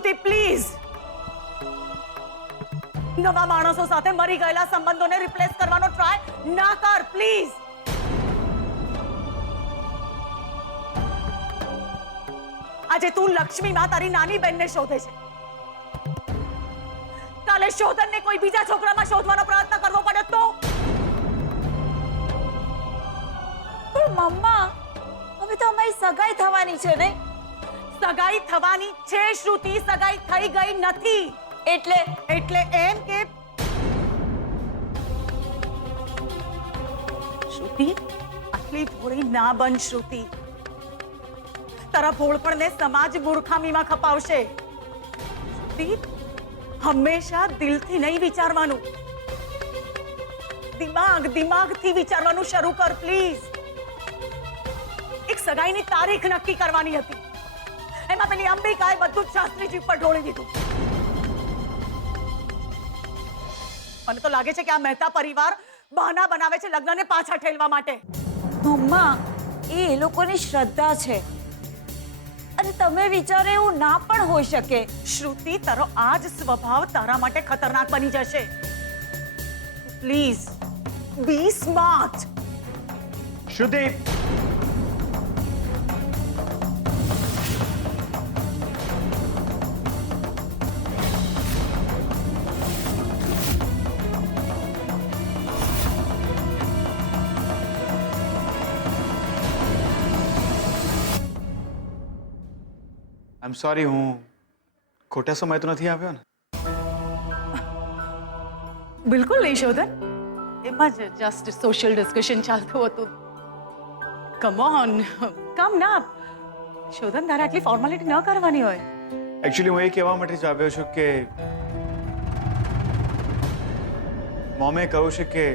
શ્રુતિ please, નવા માણસો સાથે મરી ગયેલા સંબંધોને રિપ્લેસ કરવાનો ટ્રાય ના કર પ્લીઝ. આજે તું લક્ષ્મીમાં તારી નાની બહેનને શોધે છે, કાલે શોધનને કોઈ બીજા છોકરામાં શોધવાનો પ્રયત્ન કરવો પડે તો? પણ મમ્મા, હવે તો અમારી સગાઈ થવાની છે ને? સગાઈ થવાની છે શ્રુતિ, સગાઈ થઈ ગઈ નથી. એટલે એમ કે શ્રુતિ આટલી ભોળી ના બન શ્રુતિ. તારા ભોળપણને સમાજ મૂર્ખામીમાં ખપાવશે. શ્રુતિ હંમેશા દિલથી નહીં વિચારવાનું, દિમાગથી વિચારવાનું શરૂ કર પ્લીઝ. એક સગાઈની તારીખ નક્કી કરવાની હતી, એમાં પેલી અંબિકાએ બધું જ શાસ્ત્રીજી પર ઢોળી દીધું. મને તો લાગે છે કે આ મહેતા પરિવાર બહાના બનાવે છે લગ્નને પાછા ઠેલવા માટે. મમ્મા, એ લોકોની શ્રદ્ધા છે અને તમે વિચારો એવું ના પણ હોઈ શકે. શ્રુતિ, તારો આ જ સ્વભાવ તારા માટે ખતરનાક બની જશે. Please be smart. Shruti, I am sorry, હું ખોટા સમય તો નથી આવ્યો ને? બિલકુલ નહીં શોધન, એમાં જ જસ્ટ સોશિયલ ડિસ્કશન ચાલતું હતું. કમ ઓન, કમ ના. શોધન, તારે આટલી ફોર્માલિટી ન કરવાની હોય. એકચ્યુઅલી હું એ કહેવા માટે જ આવ્યો છું કે મોમે કહ્યું છે કે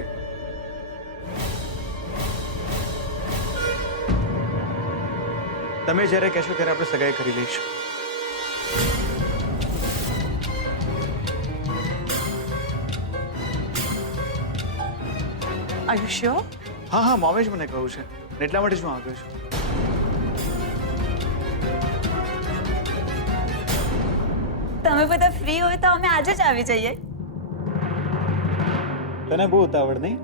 તમે જ્યારે કહેશો ત્યારે આપણે સગાઈ કરી લઈશું. Are you sure? હા હા, મોમે જ મને કહ્યું છે, એટલા માટે જ હું આવ્યો છું. તમે બધા ફ્રી હોય તો અમે આજે જ આવી જઈએ. તને બહુ ઉતાવળ નહીં?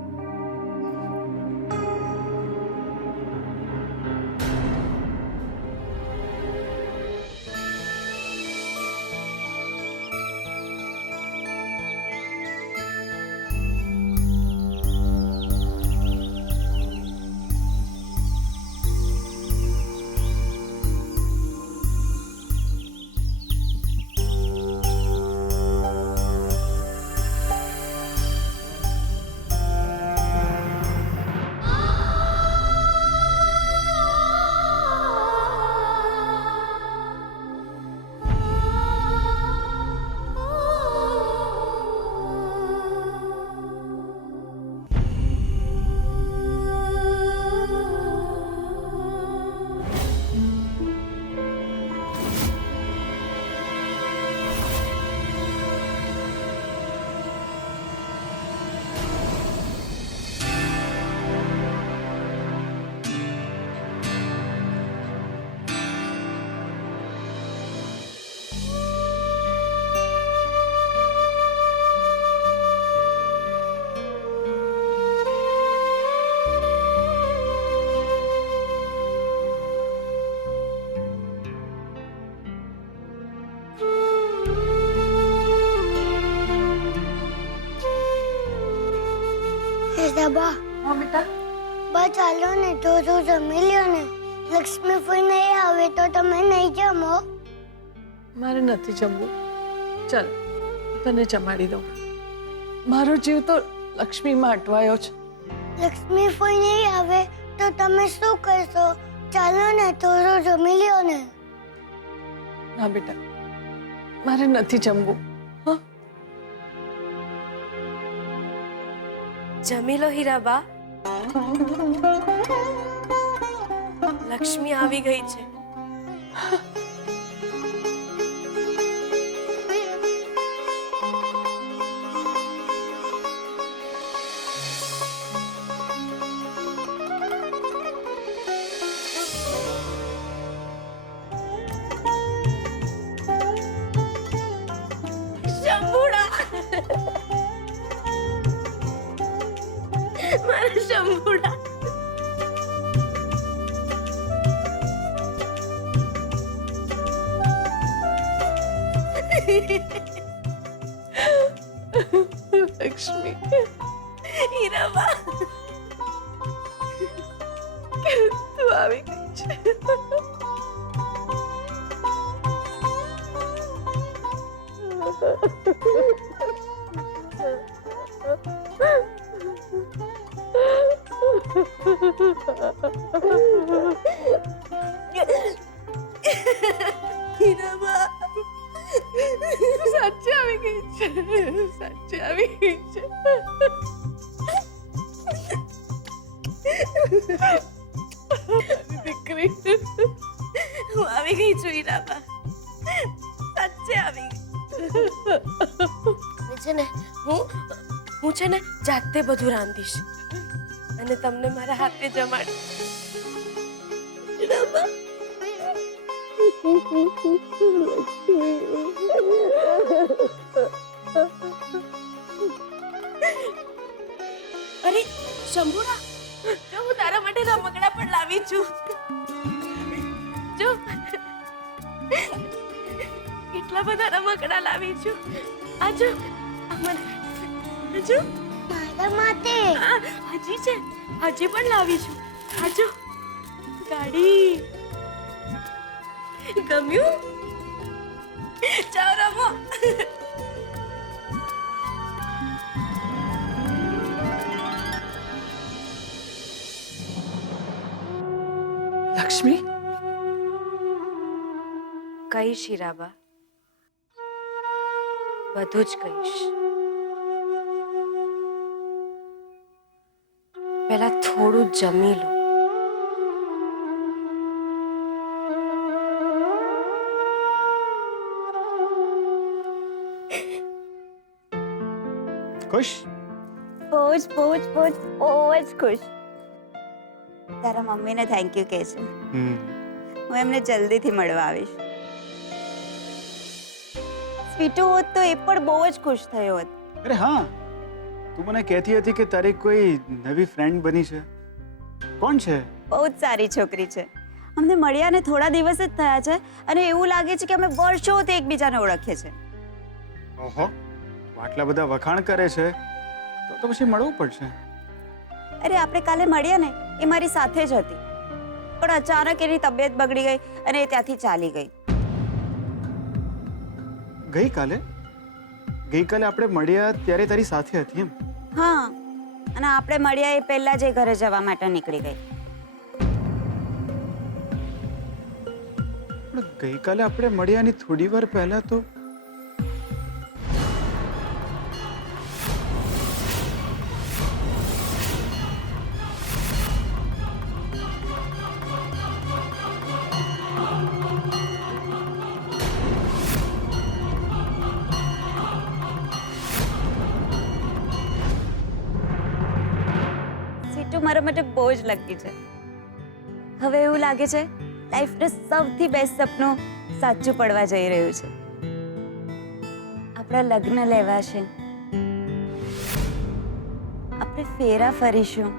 બા, હા બેટા. બા ચાલો ને, તો જમી લ્યો ને. લક્ષ્મી ફઈ નહીં આવે તો તમે નહીં જમો. મારે નથી જમવું. ચાલ, તને જમાડી દઉં. મારો જીવ તો લક્ષ્મીમાં અટવાયો છે. લક્ષ્મી ફઈ નહીં આવે તો તમે શું કરશો? ચાલો ને, થોડું જમી લ્યો ને. ના બેટા, મારે નથી જમવું. હા, જમી લો હીરાબા, લક્ષ્મી આવી ગઈ છે. જંબુડા. લક્ષ્મી હીરાબા, તું આવી ગઈ છે. હીરાબા, સાચે આવી ગઈ છે, સાચે આવી ગઈ છે. દીકરી, હું આવી ગઈ છું હીરાબા, સાચે આવી ગઈ. છે ને હું છે ને જાતે બધું રાંધીશ અને તમને મારા હાથે જમાડીશ. હીરાબા, અરે શંભુડા, જો હું તારા માટે રમકડા પણ લાવી છું. જો કેટલા બધા રમકડા લાવી છું. આજો આજો મારા માટે હજી છે, હજી પણ લાવી છું. આજો ગાડી ગમ્યું? ચાલ રમો. લક્ષ્મી, કહીશ હીરાબા, બધું જ કહીશ. પહેલા થોડું જમી લો. ખુશ? બહુ જ ખુશ. તારા મમ્મીને થેન્ક યુ કહે છે. હું એમને જલ્દીથી મળવા આવીશ. સ્વીટુ હોત તો એ પણ બહુ જ ખુશ થયો હોત. અરે હા, તું મને કહેતી હતી કે તારી કોઈ નવી ફ્રેન્ડ બની છે. કોણ છે? બહુ જ સારી છોકરી છે. અમને મળ્યાને થોડા દિવસ જ થયા છે અને એવું લાગે છે કે અમે વર્ષોથી એકબીજાને ઓળખીએ છીએ. ઓહો, આટલા બધા વખાણ કરે છે તો પછી મળવું પડશે. અરે આપણે કાલે મળ્યા ને, એ મારી સાથે જ હતી, પણ અચાનક એની તબિયત બગડી ગઈ અને એ ત્યાંથી ચાલી ગઈ. ગઈકાલે આપણે મળ્યા ત્યારે તારી સાથે હતી એમ? હા, અને આપણે મળ્યા એ પહેલા જ એ ઘરે જવા માટે નીકળી ગઈ. પણ ગઈકાલે આપણે મળ્યાની થોડી વાર પહેલા તો સીટુ મારા માટે બહુ જ લકી છે. હવે એવું લાગે છે લાઈફનું સૌથી બેસ્ટ સપનું સાચું પડવા જઈ રહ્યું છે. આપણા લગ્ન લેવાશે, આપણે ફેરા ફરીશું.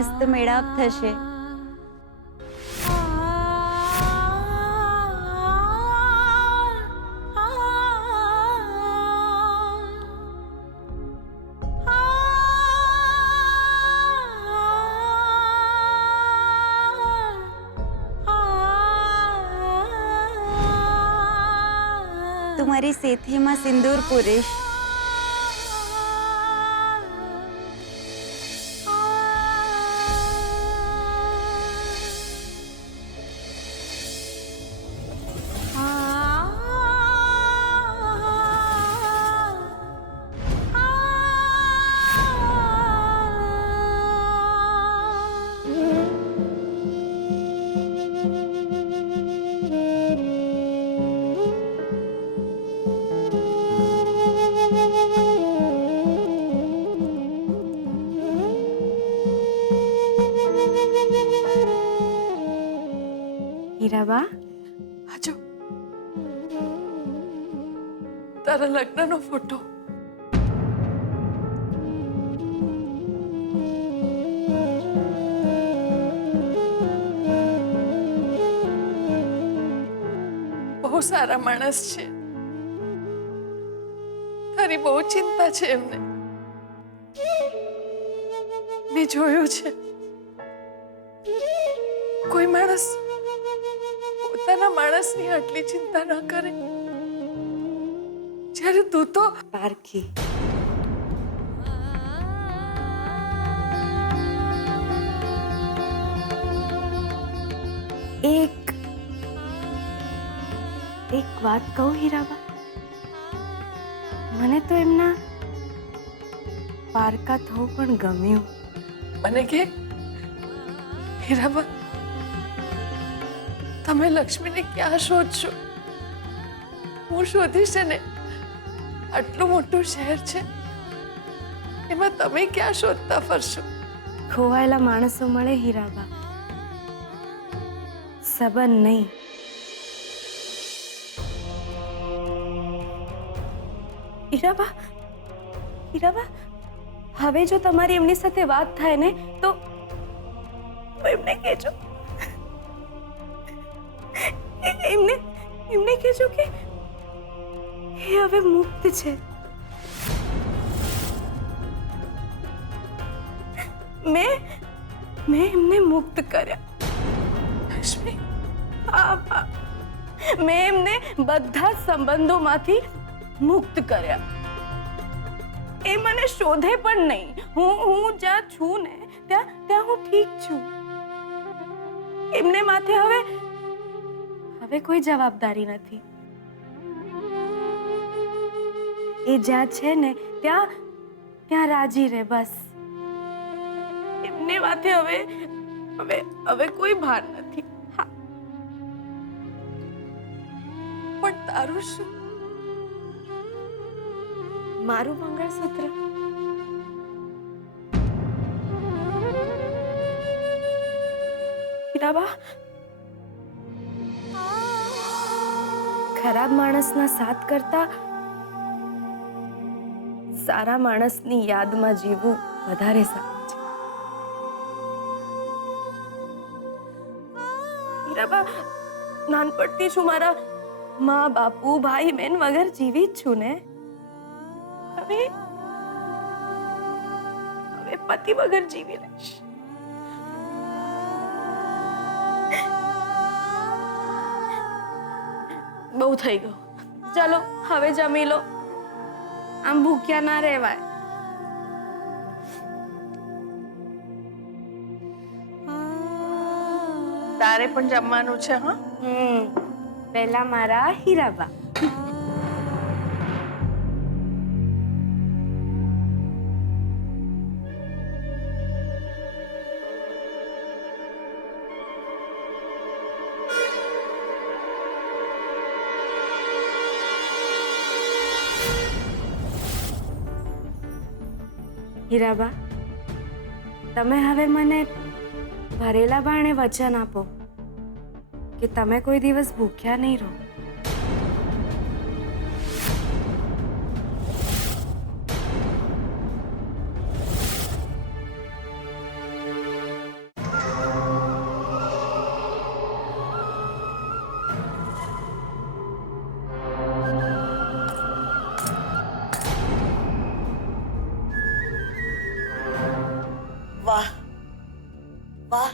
હસ્ત મેળાપ થશે. તું મારી સેથીમાં સિંદૂર પૂરીશ. હીરાબા, આજો તારા લગ્નનો ફોટો. બહુ સારા માણસ છે. તારી બહુ ચિંતા છે એમને. મેં જોયું છે કોઈ માણસ પોતાના માણસની આટલી ચિંતા ન કરે જ્યારે તું તો પારખી. એક વાત કહું હીરાબા, મને તો એમના પારકા થવું પણ ગમ્યું. મને કે હીરાબા તમે લક્ષ્મીને ક્યાં શોધશો? હું શોધીશ ને. આટલું મોટું શહેર છે એમાં તમે ક્યાં શોધતા ફરશો? ખોવાયેલા માણસો મળે હીરાબા, સંબંધ નહીં. હીરાબા, હીરાબા, હવે જો તમારી એમની સાથે વાત થાય ને તો એમને કહેજો, એમને કહેજો કે એ હવે મુક્ત છે. મેં એમને મુક્ત કર્યા. લક્ષ્મી, હા, મેં એમને બધા સંબંધોમાંથી મુક્ત કર્યા. એ મને શોધે પણ નહીં. હું જ્યાં છું ને ત્યાં હું ઠીક છું. એમને માથે હવે કોઈ જવાબદારી નથી. એ જ્યાં છે ને ત્યાં રાજી રહે બસ. એમને માથે હવે કોઈ ભાર નથી. હા, પણ તારું શું? મારું મંગળસૂત્ર. હીરાબા, ખરાબ માણસના સાથ કરતા સારા માણસની યાદમાં જીવવું વધારે સારું છે. હીરાબા, નાનપણથી છું મારા મા બાપુ ભાઈ બહેન વગર જીવી જ છું ને. હવે પતિ વગર જીવી લઈશ. બહુ થઈ ગયું. ચાલો હવે જમી લો. આમ ભૂખ્યા ના રહેવાય. તારે પણ જમવાનું છે? હા, પહેલા મારા હીરાબા. હીરાબા, તમે હવે મને ભરેલા બાણે વચન આપો કે તમે કોઈ દિવસ ભૂખ્યા નહીં રહો. વાહ વાહ,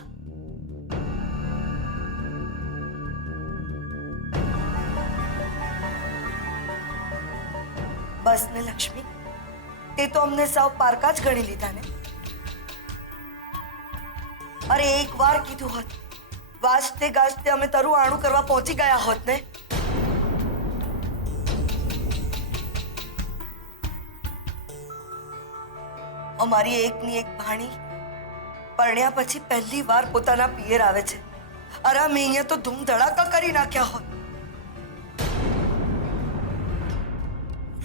બસ ને લક્ષ્મી, તે તો અમને સાવ પારકા જ ગણી લીધા ને. અરે એક વાર કીધું હોત, વાજતે ગાજતે અમે તરુ આણું કરવા પહોંચી ગયા હોત ને. અમારી એકની એક ભાણી પરણ્યા પછી પહેલી વાર પોતાના પિયર આવે છે. અરે મેં અહીંયા તો ધૂમ ધડાકા કરી નાખ્યા હોત.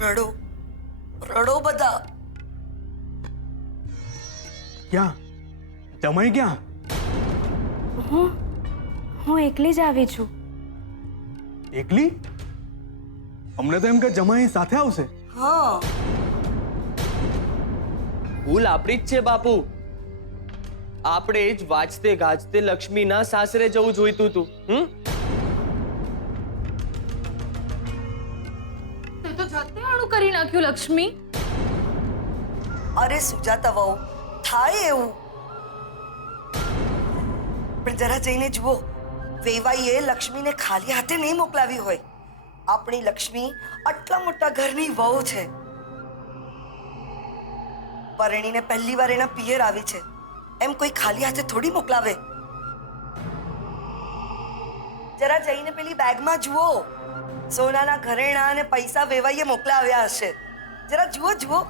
રડો રડો બધા. ક્યાં જમાઈ ક્યાં? હું હું એકલી જ આવી છું. એકલી? અમને તો એમ કે જમાઈ સાથે આવશે. હા, ભૂલ આપણી જ છે બાપુ. આપણે જ વાજતે ગાજતે લક્ષ્મીના સાસરે જવું જોઈતું હતું. તે તો જાતે આણું કરી નાખ્યું લક્ષ્મી. અરે સુજાતા વહુ, થાય એવું. પણ જરા જઈને જુઓ, વેવાઈએ લક્ષ્મીને ખાલી હાથે નહીં મોકલાવી હોય. આપણી લક્ષ્મી આટલા મોટા ઘરની વહુ છે. પરણીને પહેલી વાર એના પિયર આવી છે, એમ કોઈ ખાલી હાથે થોડી મોકલાવે. જરા જઈને પેલી બેગમાં જુઓ, સોનાના ઘરેણાં અને પૈસા વેવાઈએ મોકલાવ્યા હશે. જરા જુઓ જુઓ.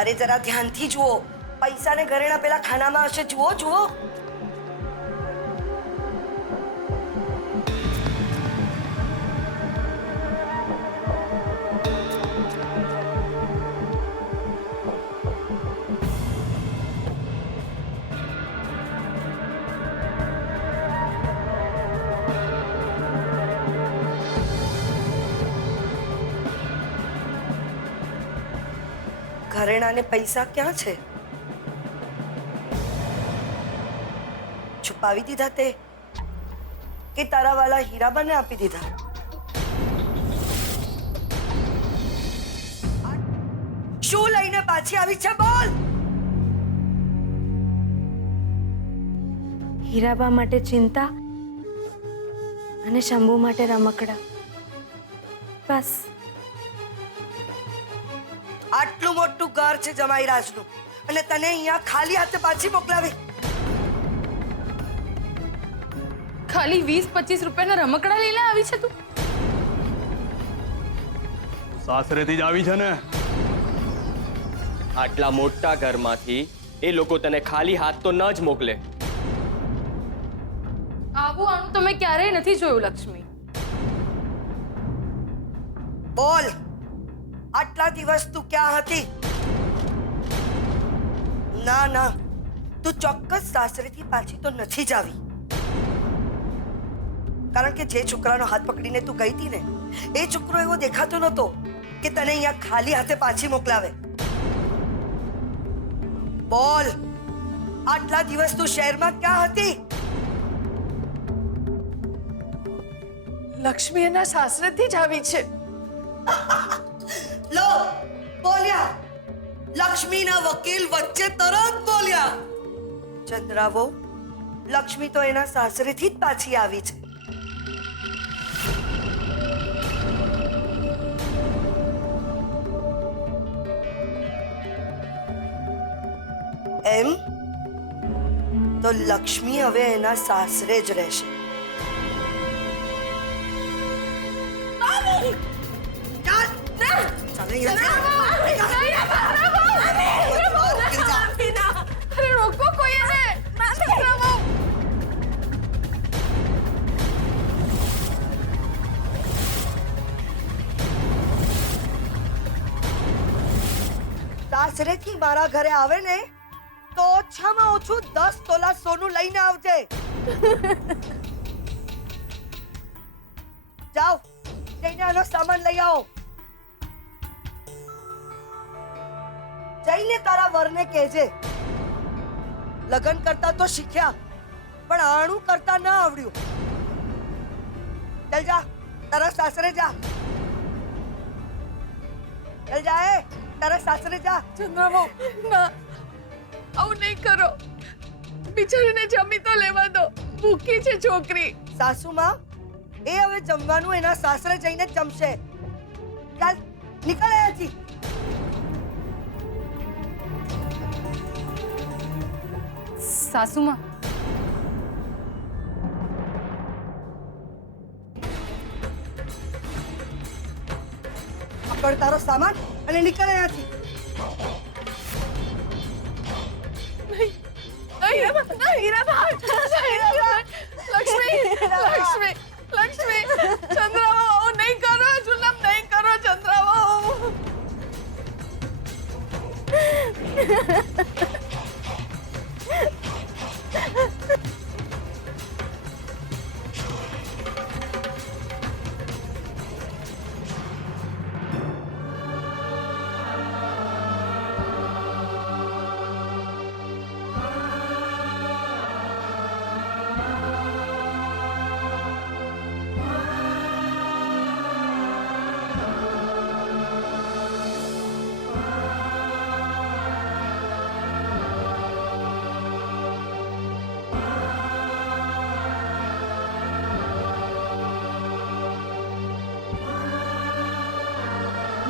અરે જરા ધ્યાનથી જુઓ, પૈસા ને ઘરેણા પેલા ખાનામાં હશે. જુઓ જુઓ. ઘરેણા ને પૈસા ક્યાં છે? છુપાવી દીધા તે કે તારા વાલા હીરાબાને આપી દીધા? શું લઈને પાછી આવી છે? બોલ. હીરાબા માટે ચિંતા અને શંભુ માટે રમકડા. બસ. આટલું મોટું ઘર છે જમાઈ રાજનું, અને તને અહીંયા ખાલી હાથે પાછી મોકલાવી. ખાલી 20-25 રૂપિયાના રમકડા લઈને આવી છે તું? સાસરેથી જ આવી છે ને. આટલા મોટા ઘરમાંથી એ લોકો તને ખાલી હાથ તો ન જ મોકલે. આવું આણું તમે ક્યારેય નથી જોયું લક્ષ્મી. બોલ, આટલા દિવસ તું ક્યાં હતી? ના ના, તું ચોક્કસ સાસરેથી પાછી તો નથી જ આવી. કારણ કે જે છોકરાનો હાથ પકડીને તું ગઈ હતી ને, એ છોકરો એવો દેખાતો નતો કે તને અહીંયા ખાલી હાથે પાછી મોકલાવે. બોલ, આટલા દિવસ તું શહેરમાં ક્યાં હતી? લક્ષ્મી એના સાસરેથી જ આવી છે. લો, બોલ્યા. લક્ષ્મીના વકીલ વચ્ચે તરત બોલ્યા. ચંદ્રાવો, લક્ષ્મી તો એના સાસરેથી જ પાછી આવી છે. એમ તો લક્ષ્મી હવે એના સાસરે જ રહેશે. અરે રોકો કોઈ એને. સાસરેથી મારા ઘરે આવે ને તો ઓછામાં ઓછું 10 તોલા સોનું લઈને આવજે. જાઓ, જઈને આનો સામાન લઈ આવો. જઈને તારા વરને કહેજે, લગ્ન કરતા તો શીખ્યા, પણ આણું કરતા ના આવડ્યું. ચલ જા, તારા સાસરે જા. ચલ જા, તારા સાસરે જા. ચંદ્રમો, ના, આવું નહીં કરો. બિચારીને જમી તો લેવા દો. ભૂખી છે છોકરી. સાસુમાં, એ હવે જમવાનું એના સાસરે જઈને જ જમશે. ચાલ, નીકળ અહીંયાથી. સાસુમાં, પકડ તારો સામાન અને નીકળ અહીંયાથી. લક્ષ્મી ચંદ્રાવો આવું નહીં કરો જુલમ નહીં કરો ચંદ્રાવો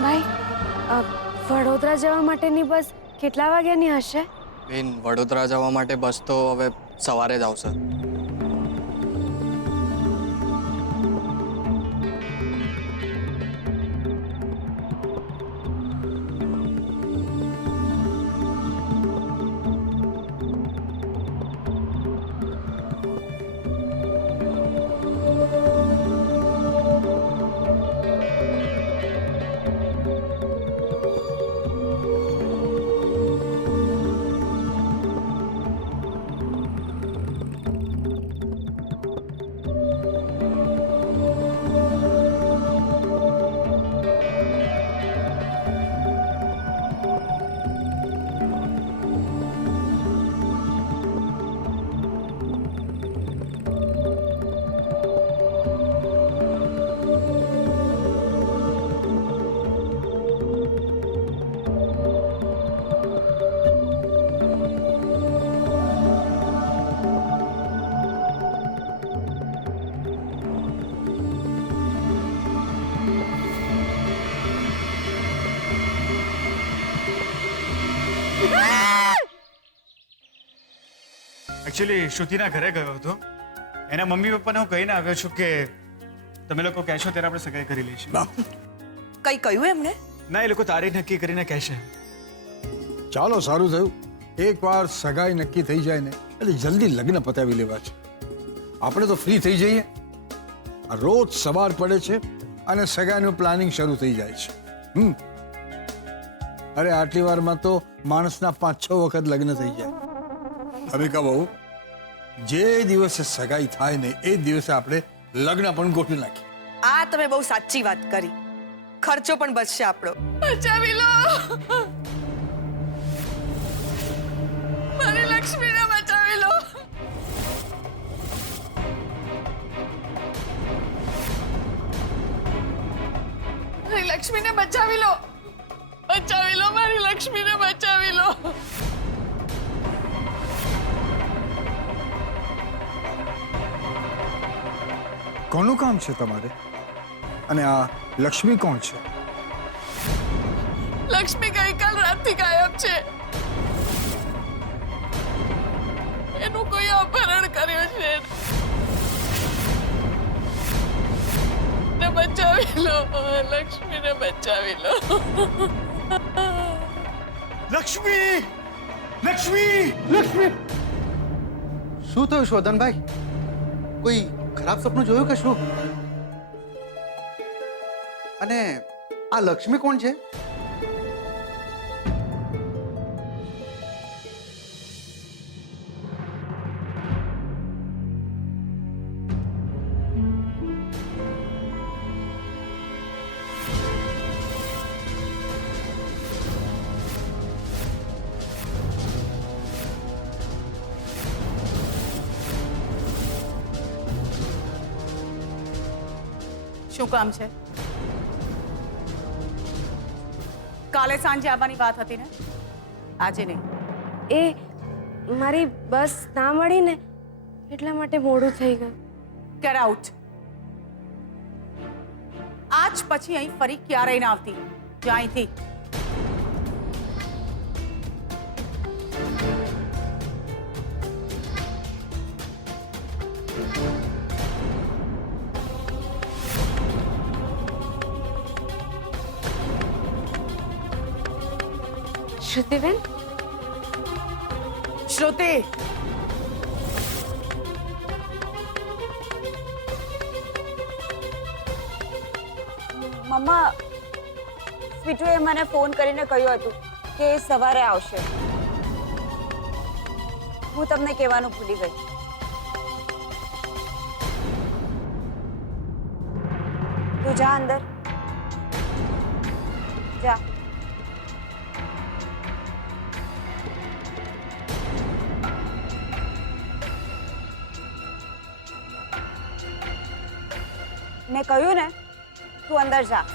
ભાઈ વડોદરા જવા માટેની બસ કેટલા વાગ્યાની હશે? બેન, વડોદરા જવા માટે બસ તો હવે સવારે જ આવશે. એકચ્યુઅલી શ્રુતિના ઘરે ગયો હતો. એના મમ્મી પપ્પાને હું કહીને આવ્યો છું કે તમે લોકો કહેશો ત્યારે આપણે સગાઈ કરી લઈશું. કઈ કહ્યું એમને? ના, એ લોકો તારીખ નક્કી કરીને કહેશે. ચાલો, સારું થયું. એકવાર સગાઈ નક્કી થઈ જાય ને એટલે જલ્દી લગ્ન પતાવી લેવા છે. આપણે તો ફ્રી થઈ જઈએ. આ રોજ સવાર પડે છે અને સગાઈનું પ્લાનિંગ શરૂ થઈ જાય છે. અરે આટલી વારમાં તો માણસના 5-6 વખત લગ્ન થઈ જાય. હવે કહો, જે દિવસે સગાઈ થાય ને એ દિવસે આપણે લગ્ન પણ ગોઠવી નાખીએ. આ તમે બહુ સાચી વાત કરી. ખર્ચો પણ બચશે આપણો. બચાવી લો મારી લક્ષ્મીને બચાવી લો મારી લક્ષ્મીને બચાવી લો મારી લક્ષ્મીને બચાવી લો. કોનું કામ છે તમારે? અને આ લક્ષ્મી કોણ છે? લક્ષ્મી ગઈકાલ રાતથી ગાયબ છે. એનું કોઈ અપહરણ કર્યું છે. ને બચાવી લો લક્ષ્મીને બચાવી લો. લક્ષ્મી! લક્ષ્મી! લક્ષ્મી! શું થયું શોધનભાઈ? કોઈ ખરાબ સપનું જોયું કે શું? અને આ લક્ષ્મી કોણ છે? શું કામ છે? કાલે સાંજે આવવાની વાત હતી ને, આજે નહીં. એ મારી બસ ના મળી ને એટલા માટે મોડું થઈ ગયું. Get out. આજ પછી અહીં ફરી ક્યારેય ના આવતી. જા અહીંથી. શ્રુતિબેન, શ્રુતિ, મમ્મા સ્વીટુએ મને ફોન કરીને કહ્યું હતું કે એ સવારે આવશે. હું તમને કહેવાનું ભૂલી ગઈ. તું જા અંદર જા. મેં કહ્યું ને તું અંદર જા.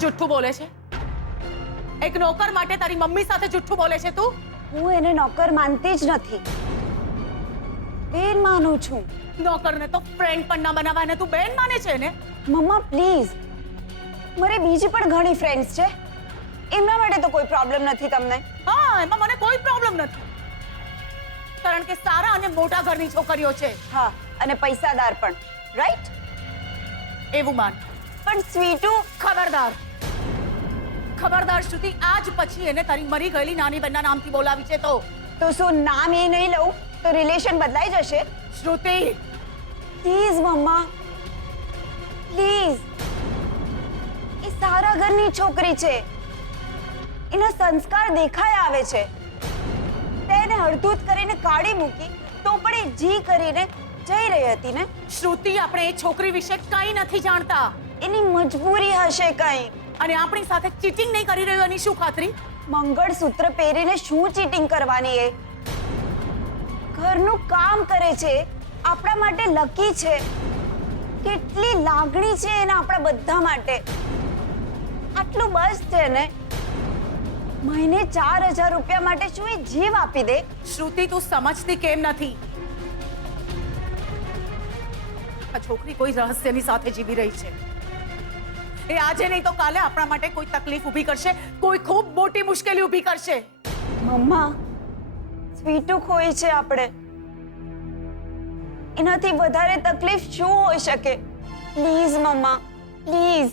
જુઠ્ઠું બોલે છે. એક નોકર માટે તારી મમ્મી સાથે જુઠ્ઠું બોલે છે તું. હું એને નોકર માનતી જ નથી, બેન માનું છું. નોકરને તો ફ્રેન્ડ પણ ના બનાવાય ને તું બેન માને છે ને. મમ્મા પ્લીઝ, મારી બીજી પણ ઘણી ફ્રેન્ડ્સ છે, એમના માટે તો કોઈ પ્રોબ્લેમ નથી તમને. હા, એમાં મને કોઈ પ્રોબ્લેમ નથી, કારણ કે સારા અને મોટા ઘરની છોકરીઓ છે. હા, અને પૈસાદાર પણ, રાઈટ? એવું માન. પણ સ્વીટુ, ખબરદાર ખબરદાર શ્રુતિ, આજ પછી એને તારી મરી ગયેલી નાની બહેનના નામથી બોલાવી છે તો શું નામ એ નહીં લઉં તો રિલેશન બદલાઈ જશે? શ્રુતિ પ્લીઝ મમ્મા, પ્લીઝ. એ સારા ઘરની છોકરી છે, એના સંસ્કાર દેખાય આવે છે. તેને હળધૂત કરીને કાઢી મૂકી તો પણ એ જી કરીને જઈ રહી હતી ને. શ્રુતિ, આપણે એ છોકરી વિશે કંઈ નથી જાણતા. એની મજબૂરી હશે કંઈ. અને આપણી સાથે ચીટિંગ નહીં કરી રહ્યો એની શું ખાતરી? મંગળસૂત્ર પહેરીને શું ચીટિંગ કરવાની? એ ઘરનું કામ કરે છે, આપણા માટે લકી છે. કેટલી લાગણી છે એને આપણા બધા માટે. આટલું બસ છે ને. મહિને 4000 રૂપિયા માટે શું એ જીવ આપી દે? શ્રુતિ, તું સમજતી કેમ નથી? આ છોકરી કોઈ રહસ્યની સાથે જીવી રહી છે. એ આજે નહીં તો કાલે આપણા માટે કોઈ તકલીફ ઊભી કરશે, કોઈ ખૂબ મોટી મુશ્કેલી ઊભી કરશે. મમ્મા, સ્વીટુ ખોઈ છે આપણે. એનાથી વધારે તકલીફ શું હોઈ શકે? Please mamma, please.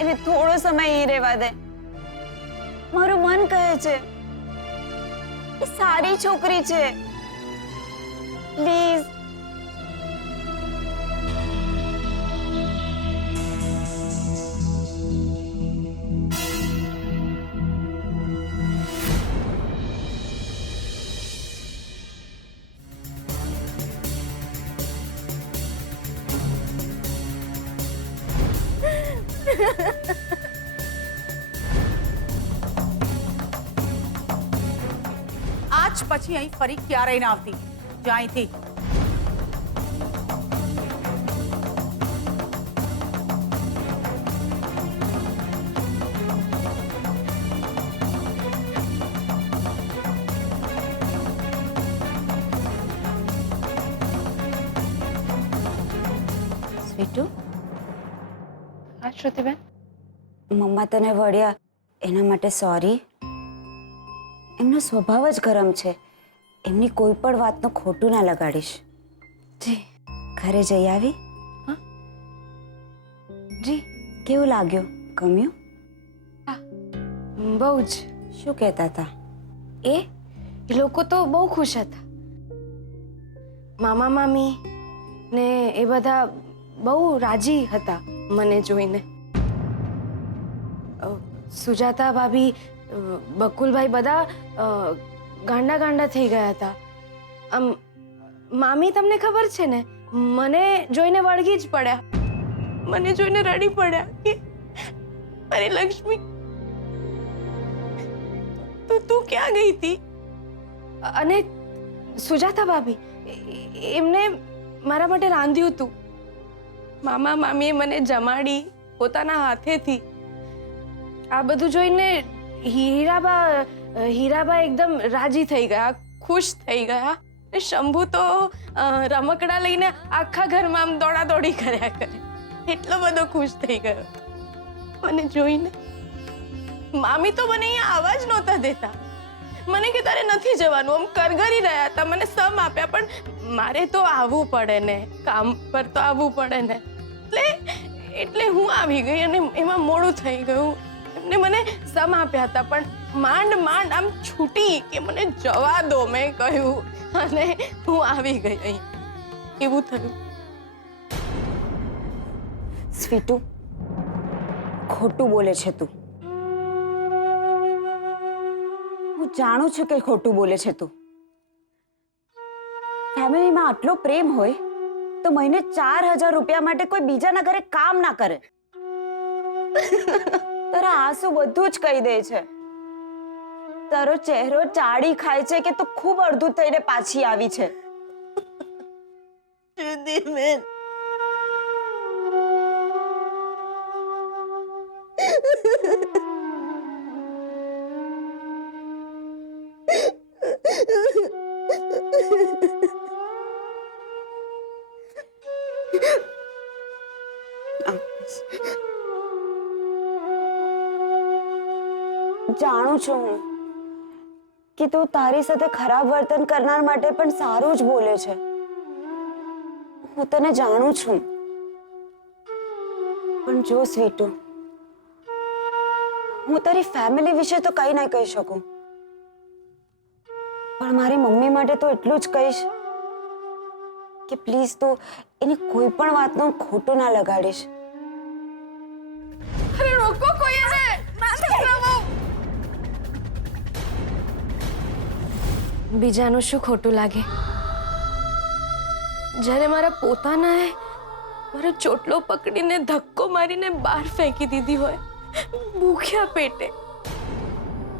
એને થોડો સમય અહીં રહેવા દે. મારું મન કહે છે એ સારી છોકરી છે. પ્લીઝ. આજ પછી અહીં ફરી ક્યારેય ના આવતી. જા અહીંથી. સ્વીટુ, હા શ્રુતિબેન. મમ્મા તને વળ્યા એના માટે સોરી. એમનો સ્વભાવ જ ગરમ છે. એમની કોઈ પણ વાતનો ખોટું ના લગાડીશ. જી. ઘરે જઈ આવી? હા જી. કેવું લાગ્યું? ગમ્યું? હા, બહુ જ. શું કહેતા હતા? એ લોકો તો બહુ ખુશ હતા. મામા મામી ને એ બધા બહુ રાજી હતા મને જોઈને. સુજાતા ભાભી, બકુલભાઈ બધા ગાંડા ગાંડા થઈ ગયા હતા. આમ મામી, તમને ખબર છે ને, મને જોઈને વળગી જ પડ્યા. મને જોઈને રડી પડ્યા કે અરે લક્ષ્મી, તું ક્યાં ગઈ હતી? અને સુજાતા ભાભી, એમને મારા માટે રાંધ્યું હતું. મામા મામીએ મને જમાડી પોતાના હાથેથી. આ બધું જોઈને હીરાબા એકદમ રાજી થઈ ગયા, ખુશ થઈ ગયા. ને શંભુ તો રમકડા લઈને આખા ઘરમાં આમ દોડાદોડી કર્યા કરે. એટલો બધો ખુશ થઈ ગયો મને જોઈને. મામી તો મને અહીંયા આવવા જ નહોતા દેતા. મને કે તારે નથી જવાનું, આમ કરગરી રહ્યા હતા. મને સમ આપ્યા, પણ મારે તો આવવું પડે ને, કામ પર તો આવવું પડે ને. એટલે હું આવી ગઈ અને એમાં મોડું થઈ ગયું. એમને મને સમ આપ્યા હતા, પણ માંડ માંડ આમ છૂટી કે મને જવા દો મેં કહ્યું, અને હું આવી ગઈ અહીં. એવું થયું. સ્વીટુ, ખોટું બોલે છે તું. હું જાણું છું કે ખોટું બોલે છે તું. ફેમિલીમાં આટલો પ્રેમ હોય તો મહિને 4,000 રૂપિયા માટે કોઈ બીજાના ઘરે કામ ના કરે. તારા આંસુ બધું જ કહી દે છે. તારો ચહેરો ચાડી ખાય છે કે તું ખૂબ અડધું થઈને પાછી આવી છે. જાણું છું હું કે તું તારી સાથે ખરાબ વર્તન કરનાર માટે પણ સારું જ બોલે છે. હું તને જાણું છું. પણ જો સ્વીટુ, હું તારી ફેમિલી વિશે તો કંઈ ના કહી શકું, પણ મારી મમ્મી માટે તો એટલું જ કહીશ કે પ્લીઝ તું એની કોઈ પણ વાતનું ખોટું ના લગાડીશ. અરે રોકો કોઈ એને. બીજાનું શું ખોટું લાગે જ્યારે મારા પોતાનાએ મારો ચોટલો પકડીને ધક્કો મારીને બહાર ફેંકી દીધી હોય, ભૂખ્યા પેટે.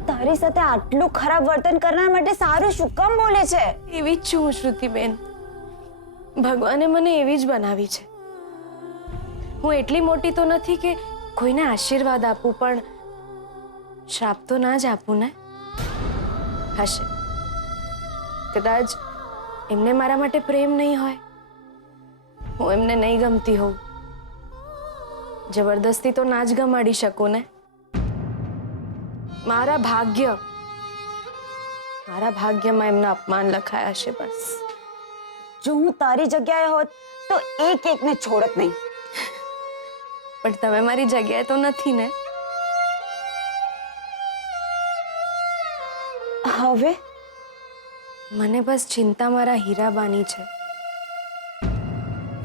તારી સાથે આટલું ખરાબ વર્તન કરનાર માટે સારું શું કામ બોલે છે? એવી જ છું હું શ્રુતિબેન. ભગવાને મને એવી જ બનાવી છે. હું એટલી મોટી તો નથી કે કોઈને આશીર્વાદ આપું, પણ શ્રાપ તો ના જ આપું ને. હશે કદાચ એમને મારા માટે પ્રેમ નહીં હોય, હું એમને નહીં ગમતી હોઉં, જબરદસ્તી તો ના જ ગમાડી શકું ને. મારા ભાગ્યમાં એમના અપમાન લખાયા છે બસ. જો હું તારી જગ્યાએ હોત તો એક એકને છોડત નહીં. પણ તમે મારી જગ્યાએ તો નથી ને. હવે મને બસ ચિંતા મારા હીરાબાની છે.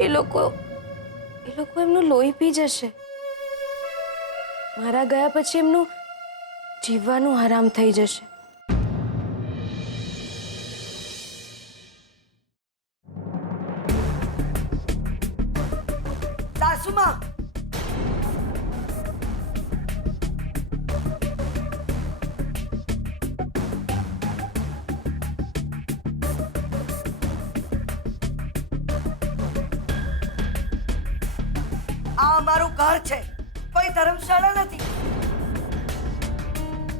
એ લોકો એમનું લોહી પી જશે. મારા ગયા પછી એમનું જીવવાનું હરામ થઈ જશે. સાસુમાં, આ અમારું ઘર છે, કોઈ ધર્મશાળા નથી.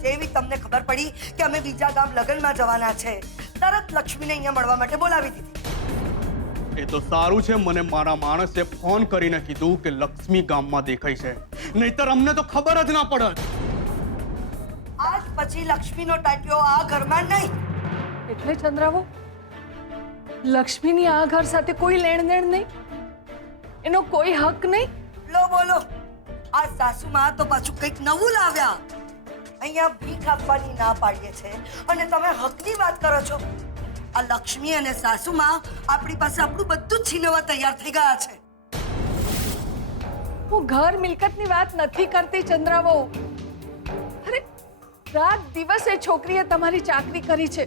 જેવી તમને ખબર પડી કે અમે બીજા ગામ લગ્નમાં જવાના છે, તરત લક્ષ્મીને અહીંયા મળવા માટે બોલાવી દીધી. એ તો સારું છે, મને મારા માણસે ફોન કરીને કીધું કે લક્ષ્મી ગામમાં દેખાય છે, નહીતર અમને તો ખબર જ ના પડત. આજ પછી લક્ષ્મીનો ટાટિયો આ ઘરમાં નહીં. એટલે ચંદ્રાવો, લક્ષ્મીની આ ઘર સાથે કોઈ લેણ દેણ નહીં, એનો કોઈ હક નહીં. લો બોલો, આ સાસુમાં તો પાછું કંઈક નવું લાવ્યા. અહીંયા ભીખ આપવાની ના પાડીએ છે અને તમે હકની વાત કરો છો. આ લક્ષ્મી અને સાસુમાં આપણી પાસે આપણું બધું જ છીનવવા તૈયાર થઈ ગયા છે. હું ઘર મિલકતની વાત નથી કરતી ચંદ્રાવો. અરે રાત દિવસ એ છોકરીએ તમારી ચાકરી કરી છે,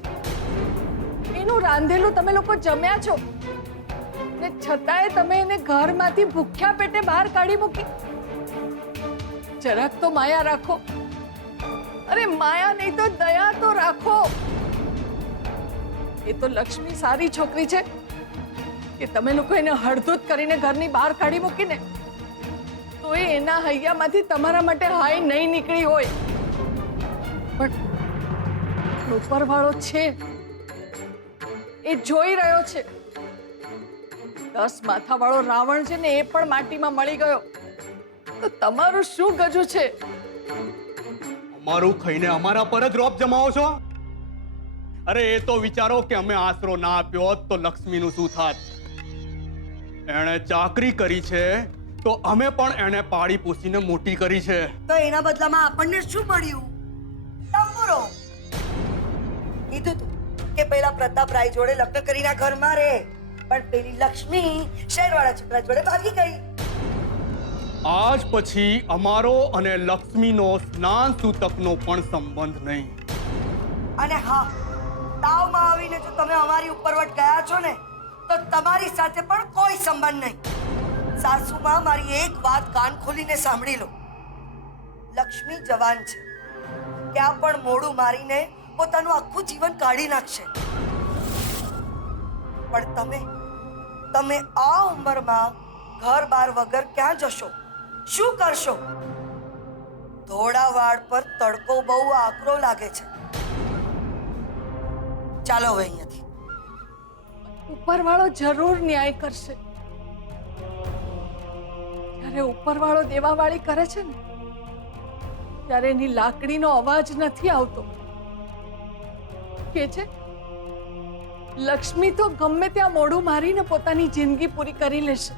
એનું રાંધેલું તમે લોકો જમ્યા છો, ને છતાંય તમે એને ઘરમાંથી ભૂખ્યા પેટે બહાર કાઢી મૂકી. જરાક તો માયા રાખો. અરે માયા નહીં તો દયા તો રાખો. એ તો લક્ષ્મી સારી છોકરી છે કે તમે લોકો એને હળધૂત કરીને ઘરની બહાર કાઢી મૂકીને તો એ એના હૈયામાંથી તમારા માટે હાય નહીં નીકળી હોય. પણ ઉપરવાળો છે એ જોઈ રહ્યો છે. 10 માથાવાળો રાવણ છે ને એ પણ માટીમાં મળી ગયો. તો તમારું શું ગજું છે? અમારું ખાઈને અમારા પર જ રોપ જમાવો છો? અરે એ તો વિચારો કે અમે આશરો ના આપ્યો હોત તો લક્ષ્મીનું શું થાત. એણે ચાકરી કરી છે તો અમે પણ એને પાળી પોસીને મોટી કરી છે. તો એના બદલામાં આપણને શું મળ્યું? તંબુરો. કીધું તું કે પેલા પ્રતાપરાય જોડે લગ્ન કરીને ઘરમાં રહે, પણ પેલી લક્ષ્મી શહેરવાળા છોકરા જોડે ભાગી ગઈ. આજ પછી અમારો અને લક્ષ્મીનો સ્નાન સૂતકનો પણ સંબંધ નહીં. અને હા, તાવમાં આવીને જો તમે અમારી ઉપરવટ ગયા છો ને તો તમારી સાથે પણ કોઈ સંબંધ નહીં. સાસુમાં મારી એક વાત કાન ખોલીને સાંભળી લો. લક્ષ્મી જવાન છે, ક્યાં પણ મોડું મારીને પોતાનું આખું જીવન કાઢી નાખશે. પણ તમે આ ઉંમરમાં ઘર બાર વગર ક્યાં જશો? શું કરશો? ધોળા વાળ પર તડકો બહુ આકરો લાગે છે. ચાલો હવે અહીંયાથી. ઉપરવાળો જરૂર ન્યાય કરશે. જ્યારે ઉપરવાળો દેવાવાળી કરે છે ને ત્યારે એની લાકડીનો અવાજ નથી આવતો. કે છે લક્ષ્મી તો ગમે ત્યાં મોઢું મારીને પોતાની જિંદગી પૂરી કરી લેશે.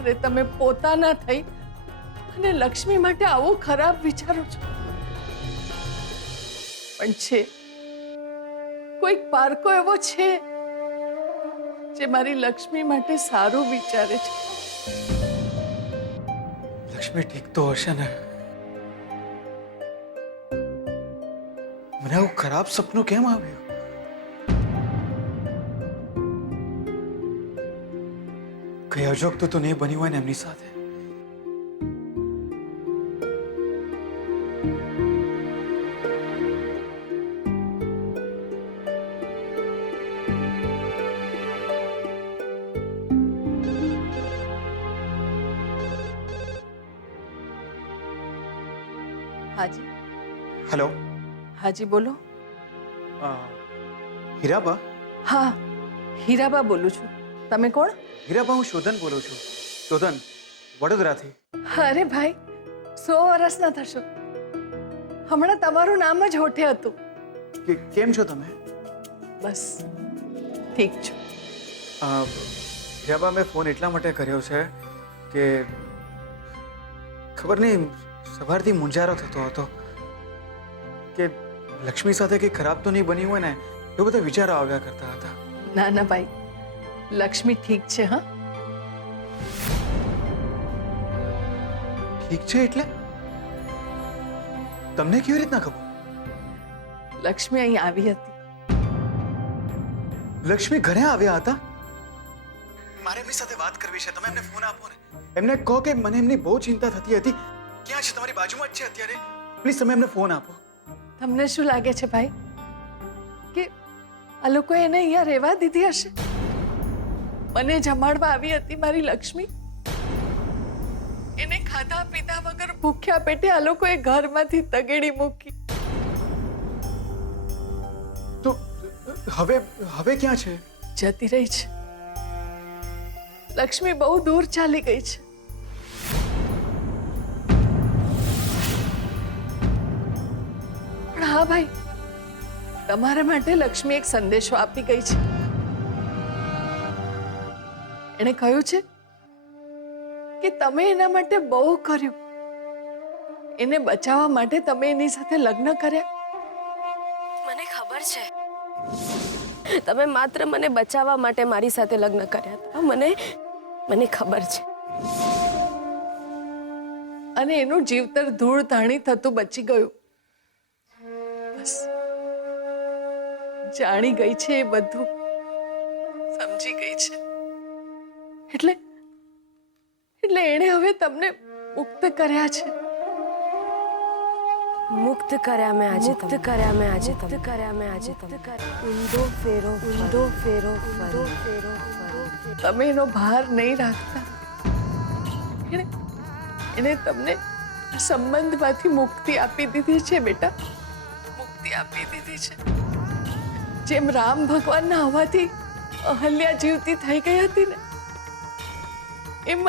અરે તમે પોતાના થઈ અને લક્ષ્મી માટે આવું ખરાબ વિચારો છો. પણ છે કોઈક પારકો એવો છે જે મારી લક્ષ્મી માટે સારું વિચારે છે. લક્ષ્મી ઠીક તો હશે ને? મને આવું ખરાબ સપનું કેમ આવ્યું? કઈ અજોગતું તો નહીં બન્યું હોય ને એમની સાથે? હાજી. હેલો. હાજી બોલો. હીરાબા? હા, હીરાબા બોલું છું. તમે કોણ? હીરાબા, હું શોધન બોલું છું. શોધન, વડોદરાથી. અરે ભાઈ, 100 વર્ષના થશો. હમણાં તમારું નામ જ હોઠે હતું. કેમ છો તમે? બસ ઠીક છું. હીરાબા, મેં ફોન એટલા માટે કર્યો છે કે ખબર નહીં, સવારથી મૂંઝારો થતો હતો કે લક્ષ્મી સાથે કંઈ ખરાબ તો નહીં બન્યું હોય ને, એ બધા વિચારો આવ્યા કરતા હતા. ના ના ભાઈ, લક્ષ્મી ઠીક છે. હા, ઠીક છે એટલે? તમને કેવી રીતના ખબર? લક્ષ્મી અહીં આવી હતી. લક્ષ્મી ઘરે આવ્યા હતા? મારે એમની સાથે વાત કરવી છે. તમે એમને ફોન આપો ને. એમને કહો કે મને એમની બહુ ચિંતા થતી હતી. ક્યાં છે? તમારી બાજુમાં જ છે અત્યારે. પ્લીઝ તમે એમને ફોન આપો. તમને શું લાગે છે ભાઈ કે આ લોકો એને અહીંયા રહેવા દીધી હશે? મને જમાડવા આવી હતી મારી લક્ષ્મી. એને ખાધા પીધા વગર ભૂખ્યા પેટે આ લોકોએ ઘરમાંથી તગેડી મૂકી. તો હવે ક્યાં છે? જતી રહી છે. લક્ષ્મી બહુ દૂર ચાલી ગઈ છે. પણ હા ભાઈ, તમારા માટે લક્ષ્મી એક સંદેશો આપી ગઈ છે. એણે કહ્યું છે કે તમે એના માટે બહુ કર્યું. એને બચાવવા માટે તમે એની સાથે લગ્ન કર્યા. મને ખબર છે તમે માત્ર મને બચાવવા માટે મારી સાથે લગ્ન કર્યા હતા. મને ખબર છે. અને એનું જીવતર ધૂળ ધાણી થતું બચી ગયું. બસ જાણી ગઈ છે, એ બધું સમજી ગઈ છે. એટલે એણે હવે તમને મુક્ત કર્યા છે. મુક્ત કર્યા મેં આજે ઊંધો ફેરો તમે એનો ભાર નહીં રાખતા. એને તમને આ સંબંધમાંથી મુક્તિ આપી દીધી છે બેટા. મુક્તિ આપી દીધી છે. જેમ રામ ભગવાનના આવવાથી અહલ્યા જીવતી થઈ ગઈ હતી ને, એમ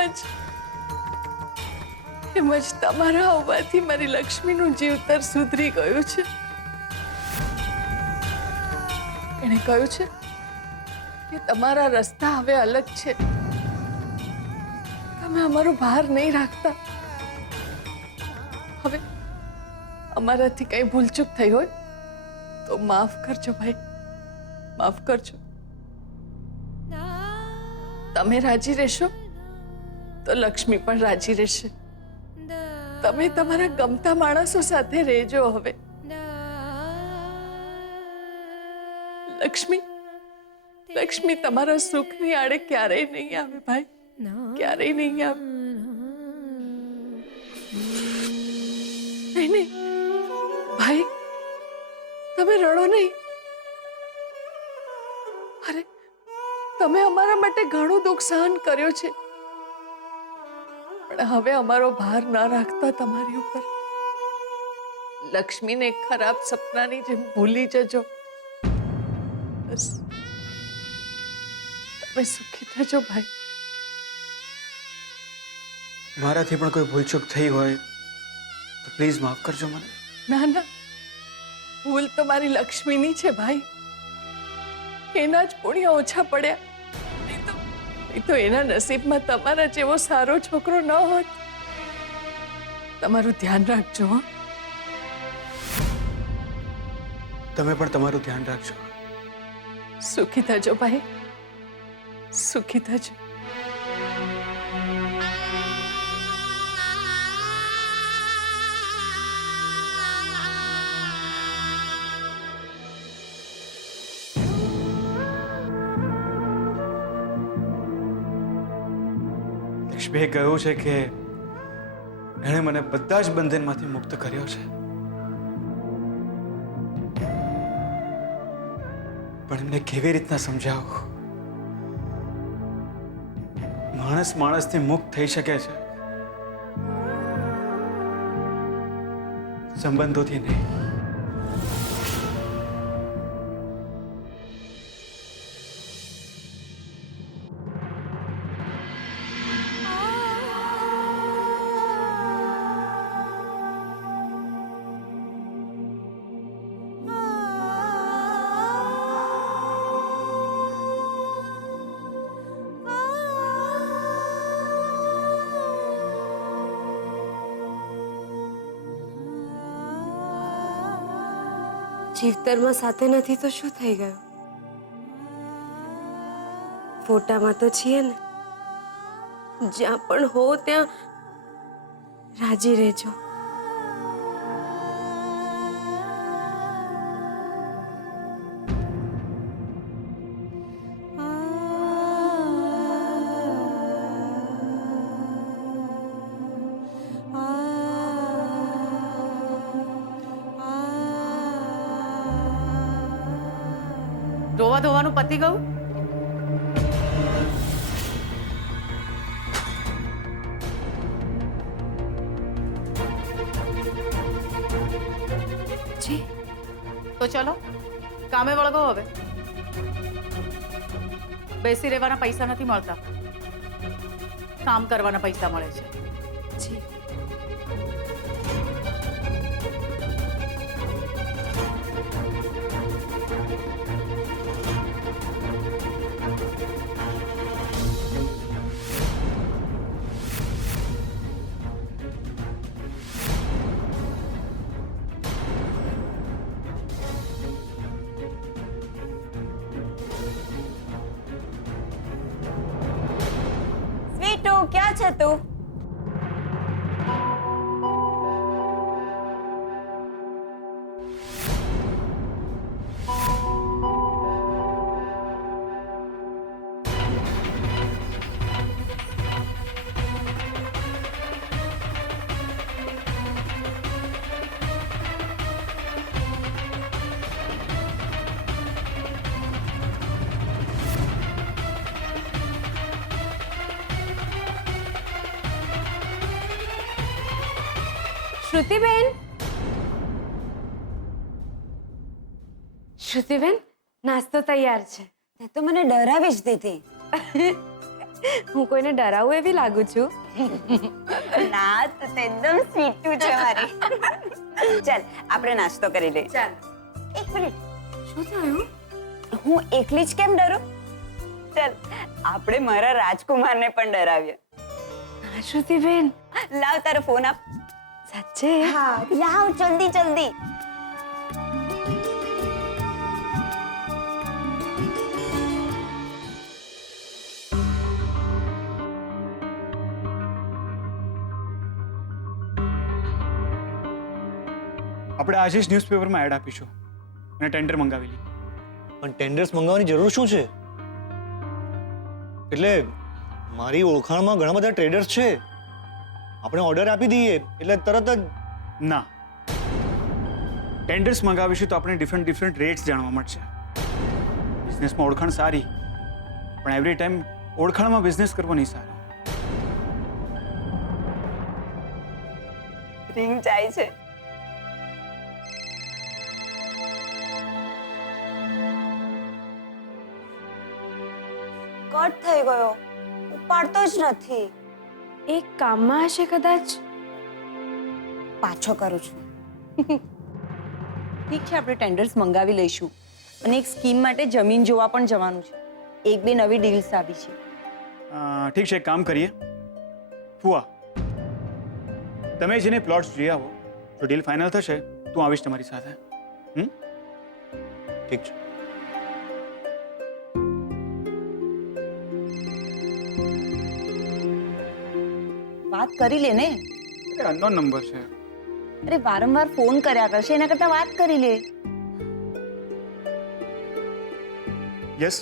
જ તમારા આવવાથી મારી લક્ષ્મીનું જીવતર સુધરી ગયું છે. એણે કહ્યું છે કે તમારા રસ્તા હવે અલગ છે. તમે અમારો ભાર નહીં રાખતા. હવે અમારાથી કઈ ભૂલચૂક થઈ હોય તો માફ કરજો ભાઈ, માફ કરજો. તમે રાજી રહેશો તો લક્ષ્મી પણ રાજી રહેશે. તમે તમારા ગમતા માણસો સાથે રહેજો. હવે લક્ષ્મી તમારા સુખની આડે ક્યારેય નહીં આવે ભાઈ, ક્યારેય નહીં આવે. નહીં ભાઈ, તમે રડો નહીં. અરે તમે અમારા માટે ઘણું દુઃખ સહન કર્યો છે, પણ હવે અમારો ભાર ના રાખતા તમારી ઉપર. લક્ષ્મીને ખરાબ સપનાની જેમ ભૂલી જજો. બસ તમે સુખી થજો ભાઈ. મારાથી પણ કોઈ ભૂલચૂક થઈ હોય તો પ્લીઝ માફ કરજો મને. ના, ભૂલ તો મારી લક્ષ્મીની છે ભાઈ. એના જ પુણ્ય ઓછા પડ્યા. નહીં તો એના નસીબમાં તમારા જેવો સારો છોકરો ન હોત. તમારું ધ્યાન રાખજો. હો, તમે પણ તમારું ધ્યાન રાખજો. સુખી થજો ભાઈ, સુખી થજો. લક્ષ્મીએ કહ્યું છે કે એણે મને બધા જ બંધનમાંથી મુક્ત કર્યો છે, પણ એમને કેવી રીતના સમજાવું? માણસ માણસથી મુક્ત થઈ શકે છે, સંબંધોથી નહીં. જીવતરમાં સાથે નથી તો શું થઈ ગયું? ફોટામાં તો છીએ ને. જ્યાં પણ હો ત્યાં રાજી રહેજો. ધોવા ધોવાનું પતી ગયું? જી તો ચલો કામે વળગો. હવે બેસી રહેવાના પૈસા નથી મળતા, કામ કરવાના પૈસા મળે છે. જી સ્વીટુ, ક્યાં છે તું? શ્રુતિબેન, નાસ્તો તૈયાર છે. તે તો મને ડરાવી જ દીધી. હું કોઈને ડરાવું એવી લાગુ છું? ના, તો તે એકદમ સ્વીટુ છે મારી. ચાલ આપણે નાસ્તો કરી લઈએ. ચાલ. એક મિનિટ, શું થયું? હું એકલી જ કેમ ડરું? ચાલ આપણે મારા રાજકુમારને પણ ડરાવીએ. શ્રુતિબેન, લાવ તારો ફોન આપ. સાચે? હા, લાવ જલ્દી જલ્દી. આપણે આજે જ ન્યૂઝપેપરમાં એડ આપીશું અને ટેન્ડર મંગાવી લઈએ. પણ ટેન્ડર્સ મંગાવવાની જરૂર શું છે? એટલે મારી ઓળખાણમાં ઘણા બધા ટ્રેડર્સ છે. આપણે ઓર્ડર આપી દઈએ એટલે તરત જ. ના, ટેન્ડર્સ મંગાવીશું તો આપણે ડિફરન્ટ રેટ્સ જાણવા મળશે. બિઝનેસમાં ઓળખાણ સારી, પણ એવરી ટાઈમ ઓળખાણમાં બિઝનેસ કરવો નહીં સારો. રિંગ જાય છે. કટ થઈ ગયો, ઉપાડતો જ નથી. એક કામમાં હશે કદાચ. પાછો કરું છું. ઠીક છે, આપણે ટેન્ડર્સ મંગાવી લઈશું અને એક સ્કીમ માટે જમીન જોવા પણ જવાનું છે. એક બે નવી ડીલ્સ આવી છે. ઠીક છે, એક કામ કરીએ. ફુવા, તમે જેને પ્લોટ્સ જોઈ આવો, જો ડીલ ફાઇનલ થશે તું આવીશ તમારી સાથે. ઠીક છે. વાત કરી લે ને. અનનોન નંબર છે. અરે વારંવાર ફોન કર્યા કરશે, એના કરતા વાત કરી લે. Yes.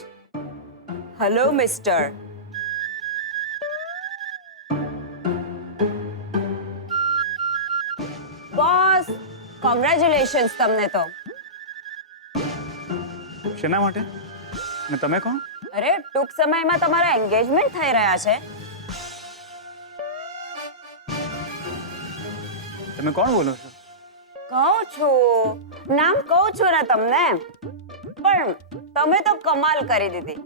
Hello mister. Boss, congratulations તમને તો. શેના માટે? અને તમે કોણ? અરે ટૂંક સમયમાં તમારા એન્ગેજમેન્ટ થઈ રહ્યા છે. તમે કોણ બોલો છો? કહું છું, નામ કહું છું ને તમને, પણ તમે તો કમાલ કરી દીધી.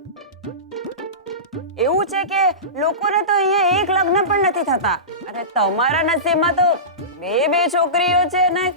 એવું છે કે લોકોને તો અહીંયા એક લગ્ન પણ નથી થતા, અને તમારા નસીબમાં તો બે છોકરીઓ છે ને.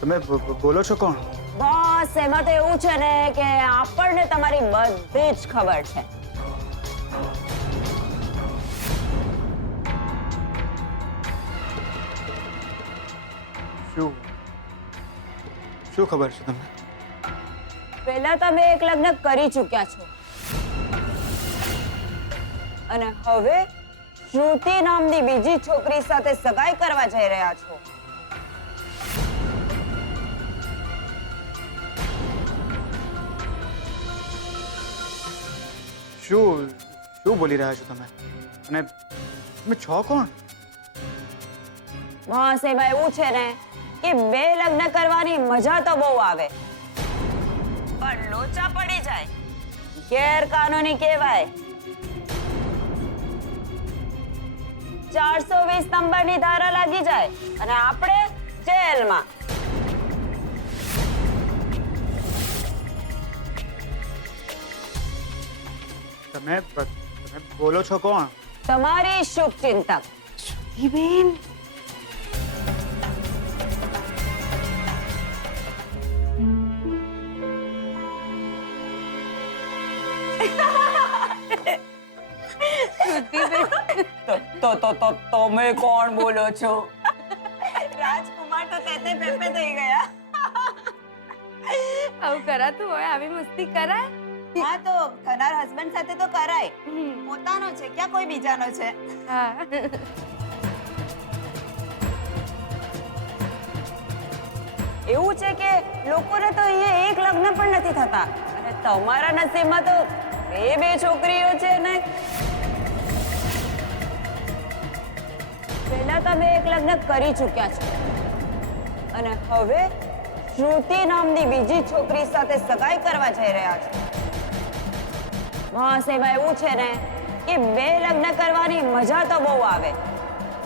તમે બોલો છો કોણ? બસ એમાં તો એવું છે ને કે આપણને તમારી બધી જ ખબર છે. શું ખબર છે તમને? પહેલા તમે એક લગ્ન કરી ચૂક્યા છો અને હવે શ્રુતિ નામની બીજી છોકરી સાથે સગાઈ કરવા જઈ રહ્યા છો. શું બોલી રહ્યા છો તમે? અને તમે છો કોણ? બસ એમાં એવું છે ને કે બે લગ્ન કરવાની મજા તો બહુ આવે, પણ લોચા પડી જાય, ગેરકાનૂની કહેવાય. 420 નંબરની ધારા લાગી જાય અને આપણે જેલમાં. તમે બોલો છો કોણ? તમારી શુભચિંતક. બેન, તમે કોણ બોલો છો? રાજકુમાર તો તેતે પેપે થઈ ગયા. આવું કરાતું હોય? આવી મસ્તી કરાય? હા, તો થનાર હસબન્ડ સાથે તો કરાય. પોતાનો છે, ક્યાં કોઈ બીજાનો છે? હા. એવું છે કે લોકોને તો અહીંયા એક લગ્ન પણ નથી થતા, અને તમારા નસીબમાં તો બે છોકરીઓ છે ને. પહેલા તમે એક લગ્ન કરી ચૂક્યા છો અને હવે શ્રુતિ નામની બીજી છોકરી સાથે સગાઈ કરવા જઈ રહ્યા છે. બસ એમાં એવું છે ને કે બે લગ્ન કરવાની મજા તો બહુ આવે,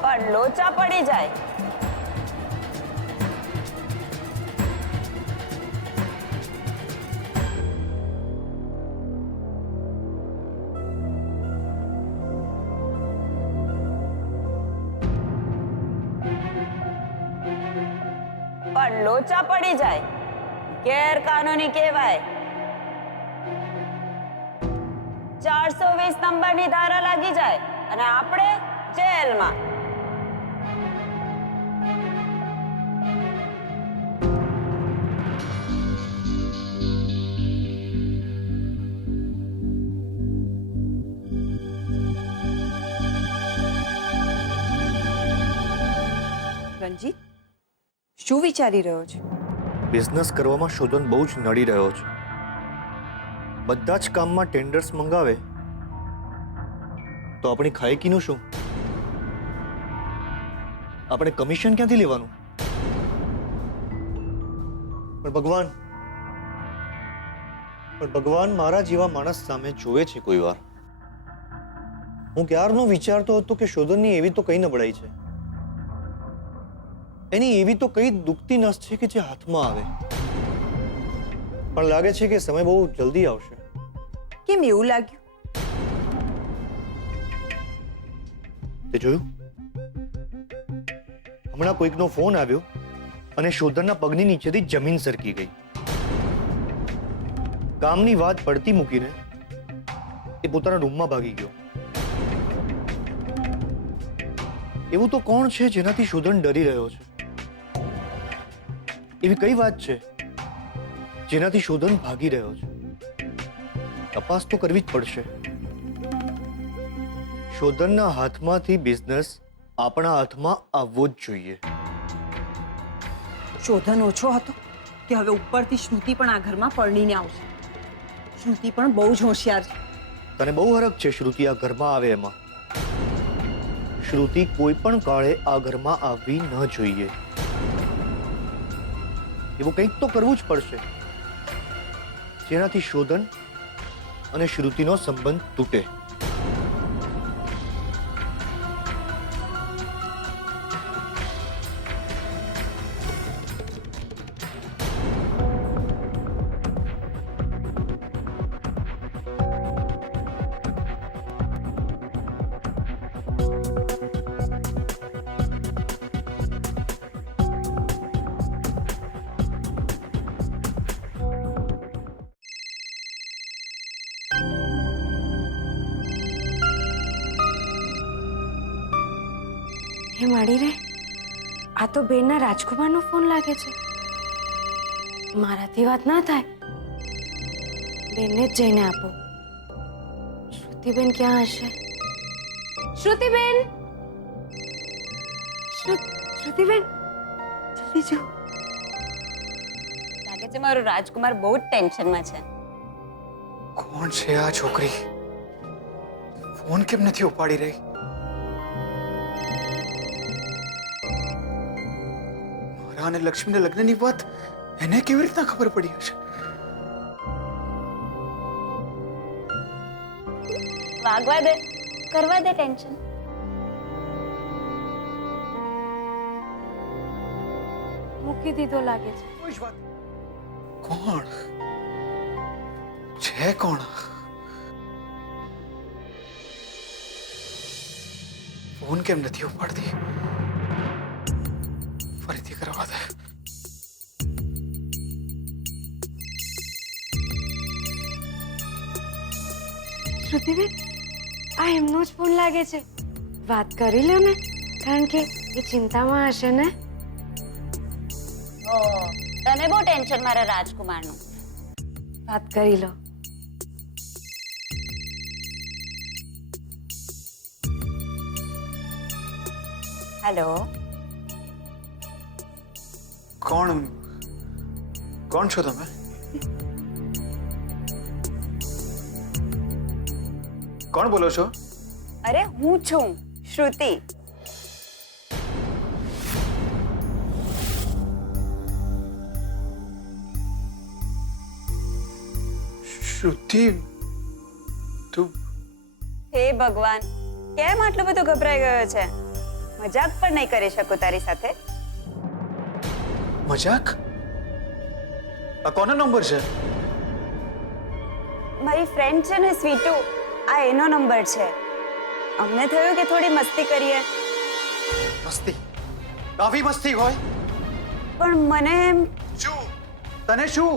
પણ લોચા પડી જાય. પણ લોચા પડી જાય, ગેરકાનૂની કહેવાય. 420 નંબરની ધારા લાગી જાય અને આપણે જેલમાં. રણજીત, શું વિચારી રહ્યો છે? બિઝનેસ કરવામાં શોધન બહુ જ નડી રહ્યો છે. બધા જ કામમાં ટેન્ડર્સ મંગાવે તો આપણી ખાયકીનું શું? આપણે કમિશન ક્યાંથી લેવાનું? પણ ભગવાન મારા જેવા માણસ સામે જોવે છે કોઈ વાર. હું ક્યારનો વિચારતો હતો કે શોધનની એવી તો કઈ નબળાઈ છે, એની એવી તો કઈ દુખતી નસ છે કે જે હાથમાં આવે. પણ લાગે છે કે સમય બહુ જલ્દી આવશે. કેમ એવું લાગ્યું? તે જોયું? હમણાં કોઈકનો ફોન આવ્યો અને શોધનના પગની નીચેથી જમીન સરકી ગઈ. કામની વાત પડતી મૂકીને એ પોતાના રૂમમાં ભાગી ગયો. એવું તો કોણ છે જેનાથી શોધન ડરી રહ્યો છે? એવી કઈ વાત છે જેનાથી શોધન ભાગી રહ્યો છે? તપાસ તો કરવી જ પડશે. શોધનના હાથમાંથી બિઝનેસ આપણા હાથમાં આવવો જ જોઈએ. શોધન ઓછો હતો કે હવે ઉપરથી શ્રુતિ પણ આ ઘરમાં પરણીને આવશે. શ્રુતિ પણ બહુ જ હોશિયાર છે. તને બહુ હરખ છે શ્રુતિ આ ઘરમાં આવે એમાં. શ્રુતિ કોઈ પણ કાળે આ ઘરમાં આવવી ન જોઈએ. એવું કંઈક તો કરવું જ પડશે જેનાથી શોધન અને શ્રુતિનો સંબંધ તૂટે. હે મળી રે, આ તો બેનના રાજકુમારનો ફોન લાગે છે. મારાથી વાત ના થાય, બેનને જ જઈને આપો. શ્રુતિબેન ક્યાં હશે? શ્રુતિબેન, શ્રુતિબેન, જલ્દી જો. લાગે છે મારો રાજકુમાર બહુ જ ટેન્શનમાં છે. કોણ છે આ છોકરી? ફોન કેમ નથી ઉપાડી રહી? મારા અને લક્ષ્મીના લગ્નની વાત એને કેવી રીતના ખબર પડી હશે? વાગવા દે, કરવા દે ટેન્શન. મૂકી દીધો લાગે છે. કોઈ જ વાત. કોણ છે? કોણ? ફોન કેમ નથી ઉપાડતી? ફરીથી કરવા દે. શ્રુતિબેન, આ એમનો જ ફોન લાગે છે. વાત કરી લો ને, કારણ કે એ ચિંતામાં હશે ને. તને બહુ ટેન્શન મારા રાજકુમારનું. વાત કરી લો. હેલો, કોણ છો તમે? કોણ બોલો છો? અરે હું છું શ્રુતિ. શ્રુતિ તું હે ભગવાન, કેમ આટલો બધો ગભરાઈ ગયો છે? મજાક પણ નહીં કરી શકું તારી સાથે. મજાક? આ કોનો નંબર છે? મારી ફ્રેન્ડ છે ને સ્વીટુ, આ એનો નંબર છે. અમને થયું કે થોડી મસ્તી કરીએ. મસ્તી? આવી મસ્તી હોય? પણ મને શું? તને શું?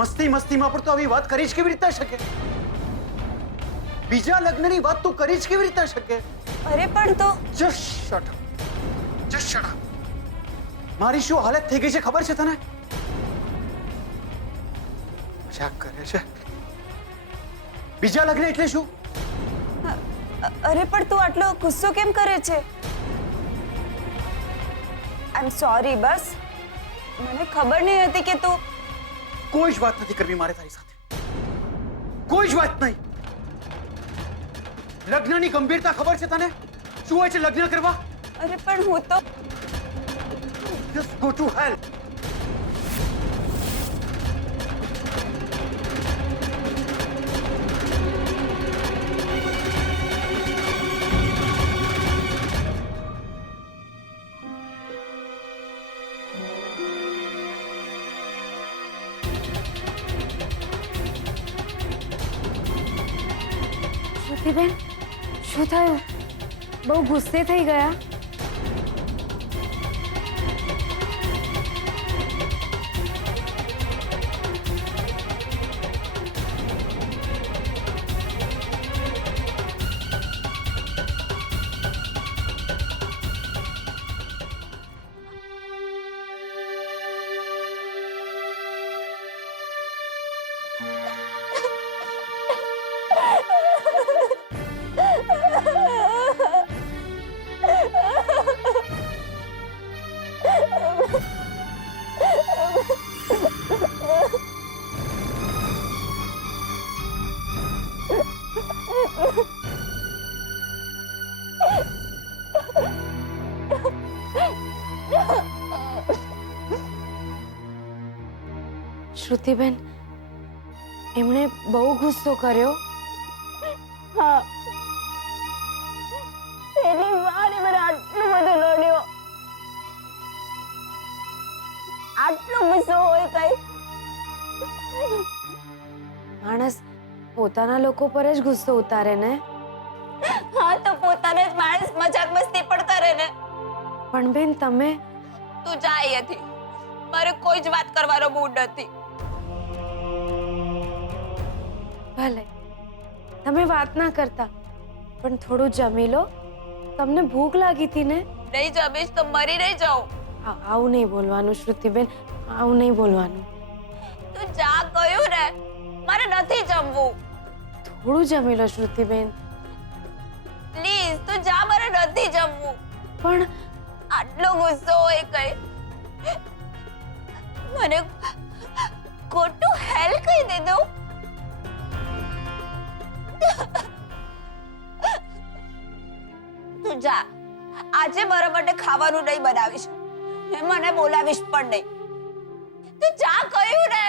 મસ્તીમાં પણ તો આવી વાત કરી જ કેવી રીતે શકે? બીજા લગ્નની વાત તું કરી જ કેવી રીતે શકે? અરે પણ તો જસ્ટ શટ અપ. મારી શું હાલત થઈ ગઈ છે ખબર છે તને? મજાક કરે છે. બીજા લગ્ન એટલે શું? અરે પણ તું આટલો ગુસ્સો કેમ કરે છે? આઈ એમ સોરી. બસ મને ખબર નહીં હતી કે તું. કોઈ જ વાત નથી કરવી મારે તારી સાથે. કોઈ જ વાત નહીં. લગ્નની ગંભીરતા ખબર છે તને? શું હોય છે લગ્ન કરવા? અરે પણ હું તો Just go to hell. શ્રુતિબેન, શું થયું? બહુ ગુસ્સે થઈ ગયા? શ્રુતિબેન, એમણે બહુ ગુસ્સો કર્યો. હા, પહેલી વાર મને આટલું બધું લડ્યો. આટલો ગુસ્સો હોય કઈ? માણસ પોતાના લોકો પર જ ગુસ્સો ઉતારે ને. હા, તો પોતાને જ માણસ મજાક મસ્તી પણ કરે ને. પણ બેન, તમે તું જા અહીંયાથી. મારે કોઈ જ વાત કરવાનો મૂડ નથી. ભલે તમે વાત ના કરતા, પણ થોડું જમી લો. તમને ભૂખ લાગી હતી ને? નહીં જમીશ તો મરી નહીં જાઉં. આવું નહીં બોલવાનું શ્રુતિબેન, આવું નહીં બોલવાનું. તું જા કહ્યું ને, મારે નથી જમવું. થોડું જમી લો શ્રુતિબેન. પ્લીઝ તું જા, મારે નથી જમવું. પણ આટલો ગુસ્સો હોય કઈ? મને ખોટું હેલ કહી દીધું. તું જા. આજે મારા માટે ખાવાનું નહીં બનાવીશ ને મને બોલાવીશ પણ નહીં. તું જા કહ્યું ને.